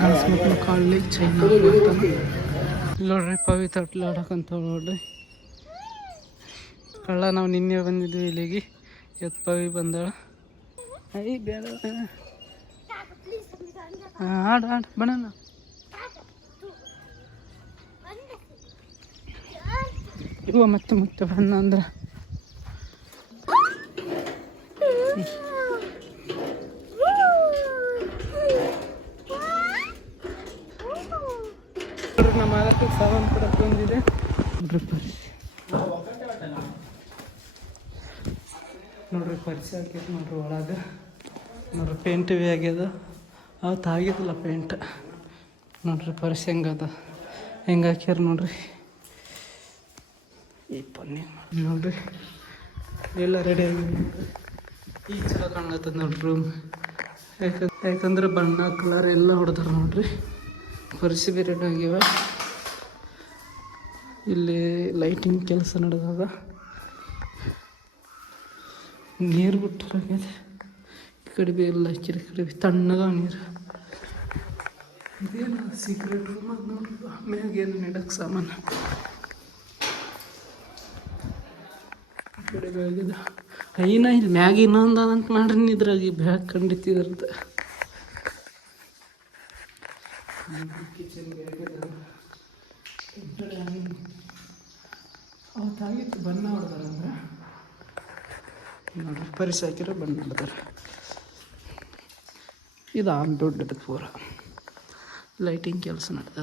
ಗಂಡ್ಸ್ ಮಕ್ಳು ಕಾಲಿಗೆ ಚೈನ್ ನೋಡ್ರಿ ಪವಿ ತೊಟ್ಲು ಆಡಕ್ಕಂತ ನೋಡ್ರಿ ಕಳ್ಳ. ನಾವು ನಿನ್ನೆ ಬಂದಿದ್ವಿ ಇಲ್ಲಿಗೆ, ಇವತ್ತು ಪವಿ ಬಂದಳ. ಐ ಬೇಡ ಆಡು ಆಡು ಬಣ್ಣ ಇವ ಮತ್ತೆ ಮತ್ತೆ ಬಣ್ಣ ಅಂದ್ರೆ ನಮ್ಮ ಆಲಕ್ಕೆ ಸಾಮಾನು ಕೂಡ ಬಂದಿದೆ. ನೋಡ್ರಿ ಪರಿಚಯ ಹಾಕೈತಿ ನೋಡ್ರಿ ಒಳಗೆ. ನೋಡ್ರಿ ಪೇಂಟ್ ಭೀ ಆಗ್ಯದ, ಅವತ್ತು ಆಗಿದ್ದಲ್ಲ ಪೇಂಟ್. ನೋಡ್ರಿ ಪರಿಚಯ ಹೆಂಗದ, ಹೆಂಗೆ ಹಾಕ್ಯಾರ ನೋಡ್ರಿ. ಈ ಪನ್ನಿ ನೋಡ್ರಿ ಎಲ್ಲ ರೆಡಿ ಆಗಿದೆ ನೋಡ್ರಿ. ಈಗ ಚಲೋ ಕಾಣತ್ತದ ನೋಡ್ರಿ ರೂಮ್. ಯಾಕಂದ್ರೆ ಬಣ್ಣ ಕಲರ್ ಎಲ್ಲ ಹೊಡೆದಾರ ನೋಡ್ರಿ. ಪರಿಸಿ ಬೇರೆ ರೆಡಿ ಆಗ್ಯಾವ. ಇಲ್ಲಿ ಲೈಟಿಂಗ್ ಕೆಲಸ ನಡೆದದ. ನೀರು ಬಿಟ್ಟರಾಗ್ಯದ. ಈ ಕಡೆ ಭೀ ಎಲ್ಲ ಹಾಕಿರಿ, ಈ ಕಡೆ ಭೀ ತಣ್ಣಗ ನೀರು. ಇದೇನು ಸೀಕ್ರೆಟ್ ರೂಮ್ ಅದು ನೋಡ್ರಿ. ಮ್ಯಾಗೇನು ನೆಡಕ್ಕೆ ಸಾಮಾನು ಈ ಕಡೆ ಬ್ಯಾಗದ. ಐನ ಇಲ್ಲಿ ಮ್ಯಾಗ ಇನ್ನೊಂದು ಅದಂತ ಮಾಡ್ರಿ. ಇದ್ರಾಗ ಬ್ಯಾಗ್ ಕಂಡಿತ್ತಿದ್ರದ್ದು ಕಿಚನ್ ಅವತ್ತಾಗಿತ್ತು ಬಣ್ಣ ಹೊಡೆದಾರಂದ್ರೆ ನೋಡ್ರಿ. ಪರಿಸಿ ಹಾಕಿರೋ ಬಣ್ಣ ಹೊಡೆದಾರ. ಇದು ಆಲ್ ದೊಡ್ಡದು ಪೂರ ಲೈಟಿಂಗ್ ಕೆಲಸ ನಡೆದ.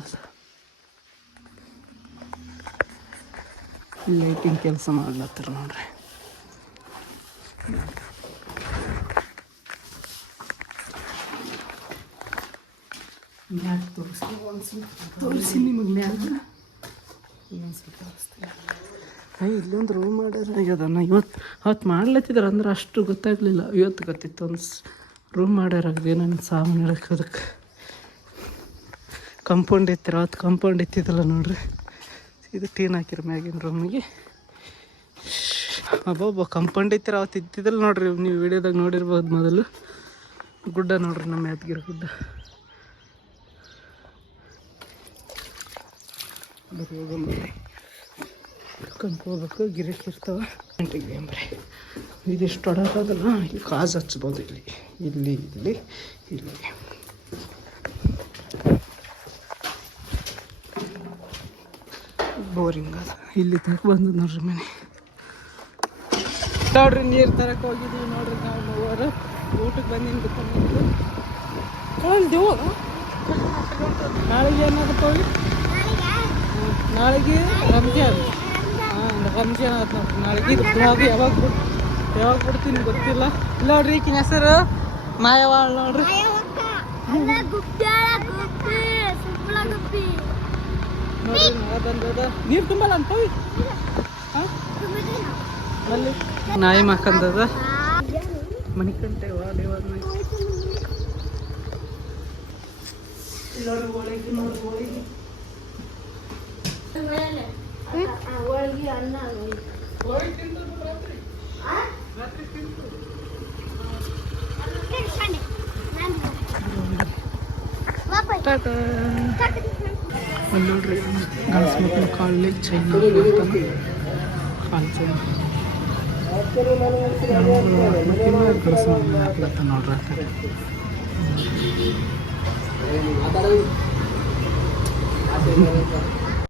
ಲೈಟಿಂಗ್ ಕೆಲಸ ಮಾಡ್ಲತ್ತಾರ ನೋಡ್ರಿ. ಮ್ಯಾಗ ತೋರಿಸಿ ನಿಮಗೆ ಮ್ಯಾಗ ಇನ್ನೊಂದು ಸ್ವಲ್ಪ ತೋರಿಸ್ತೀನಿ. ಇಲ್ಲೊಂದು ರೂಮ್ ಮಾಡ್ಯಾರ ಆಗ್ಯದ. ಇವತ್ತು ಮಾಡ್ಲತ್ತಿದ್ದಾರೆ ಅಂದ್ರೆ ಅಷ್ಟು ಗೊತ್ತಾಗಲಿಲ್ಲ. ಇವತ್ತು ಗೊತ್ತಿತ್ತು ಒಂದು ರೂಮ್ ಮಾಡ್ಯಾರ. ಅದೇನು ಸಾಮಾನು ಇಡಕ್ಕೆ ಅದಕ್ಕೆ ಕಂಪೌಂಡ್ ಇತ್ತಿರ. ಅವತ್ತು ಕಂಪೌಂಡ್ ಇತ್ತಿದ್ದಲ್ಲ ನೋಡ್ರಿ. ಇದು ಟೀನ್ ಹಾಕಿರ ಮ್ಯಾಗಿನ ರೂಮಿಗೆ. ಅಬ್ಬೊಬ್ಬ ಕಂಪೌಂಡ್ ಇತ್ತಿರ ಅವತ್ತು ಇದ್ದಿದ್ದಲ್ಲ ನೋಡ್ರಿ. ನೀವು ವಿಡಿಯೋದಾಗ ನೋಡಿರ್ಬೋದು ಮೊದಲು. ಗುಡ್ಡ ನೋಡ್ರಿ, ನಮ್ಮ ಯಾದಗಿರಿ ಗುಡ್ಡ. ಹೋಗ್ಬೇಕು, ಗಿರಕಿ ಇರ್ತಾವ. ಗಂಟೆಗೆ ಅಂಬ್ರಿ ಇದಿಷ್ಟು ಹೊಡೋದಲ್ಲ. ಇಲ್ಲಿ ಕಾಜು ಹಚ್ಬೋದು. ಇಲ್ಲಿ ಇಲ್ಲಿ ಇಲ್ಲಿ ಇಲ್ಲಿ ಬೋರಿಂಗ್ ಅದ. ಇಲ್ಲಿ ತನಕ ಬಂದು ನೋಡ್ರಿ ಮನೆ. ನೋಡ್ರಿ ನೀರು ತರಕ್ಕೆ ಹೋಗಿದ್ದೀವಿ ನೋಡ್ರಿ. ನಾವು ಮೂವರು ಊಟಕ್ಕೆ ಬಂದಿದ್ದು ದುಕಾನಿಂದ ಕಳ್ದೇವು. ನಾಳೆಗೆ ಏನಾದಪ್ಪ ಹೋಗಿ, ನಾಳೆಗೆ ರಂಜಾನ್. ರಂಜಾನ್ ಆಯ್ತು ನೋಡ್ರಿ. ನಾಳೆಗೆ ಇದು ಬ್ಲಾಗ್ ಯಾವಾಗ ಬಿಡ್ತೀನಿ ಗೊತ್ತಿಲ್ಲ. ಇಲ್ಲ ನೋಡ್ರಿ, ಈಕಿನ ಹೆಸರು ಮಾಯವಾಳ್ ನೋಡ್ರಿ. ನೋಡ್ರಿ ಅದೊಂದದ ನೀರು ತುಂಬಲ್ಲ ಅಂತ ಅಲ್ಲಿ ನಾಯಿ ಮಕ್ಕಂದದ. ಮನೆ ಕಂಟೆ ದೇವರ ಒಳಗೆ ನೋಡಿ ಹೋಳಿಗೆ ಅನ್ನ ಅಲ್ಲಿ ನೋಡ್ರಿ ಗಂಡ್ಸ್ ಮಕ್ಳು ಕಾಲಿಗೆ ಚೈನ್ ಕಾಲು ಚೈನ್ ಗಂಡ್ಸ್ ಮಕ್ಳು ಹಾಕ್ಲತ್ತ ನೋಡ್ರಿ. ಆ ಕಡೆ